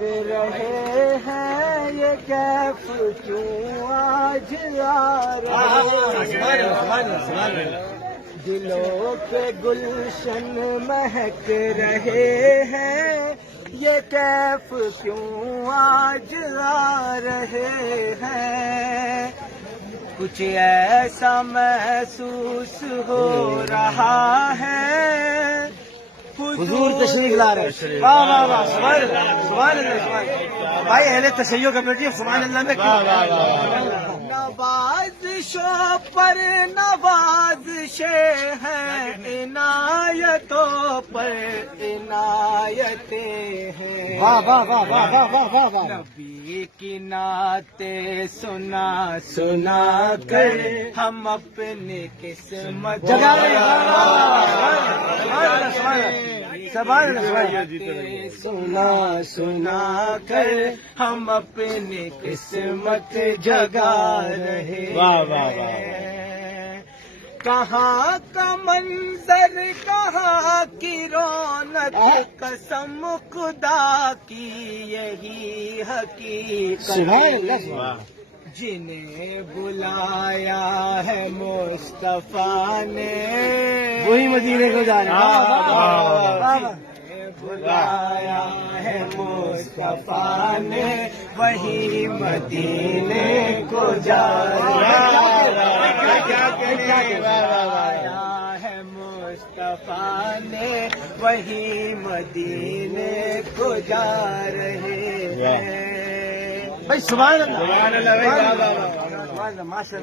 رہے ہیں یہ کیف کیوں آج آ رہے ہیں دلوں کے گلشن مہک رہے ہیں یہ کیف کیوں آج آ رہے ہیں کچھ ایسا محسوس ہو رہا ہے حضور تشریف لا رہے ہیں واہ واہ واہ سبحان اللہ سبحان اللہ بھائی اہل تشیع کمیٹی سبحان اللہ میں نوازشوں پر نوازشیں ہیں عنایتوں پر عنایتیں ہیں واہ واہ واہ واہ واہ واہ واہ نبی کی نعتیں سنا سنا کر ہم اپنی قسمت جگا رہے ہیں سنا سنا کر ہم اپنی قسمت جگا رہے ہیں کہاں کا منظر کہاں کی رونق قسم خدا کی یہی حقیقت جنہیں بلایا ہے مصطفیٰ نے وہی مدینے کو جانا بلایا ہے مصطفیٰ نے وہی مدینے کو جانا ہے مصطفیٰ نے وہی مدینے کو جا رہے ہیں بھائی سبحان اللہ ماشاء اللہ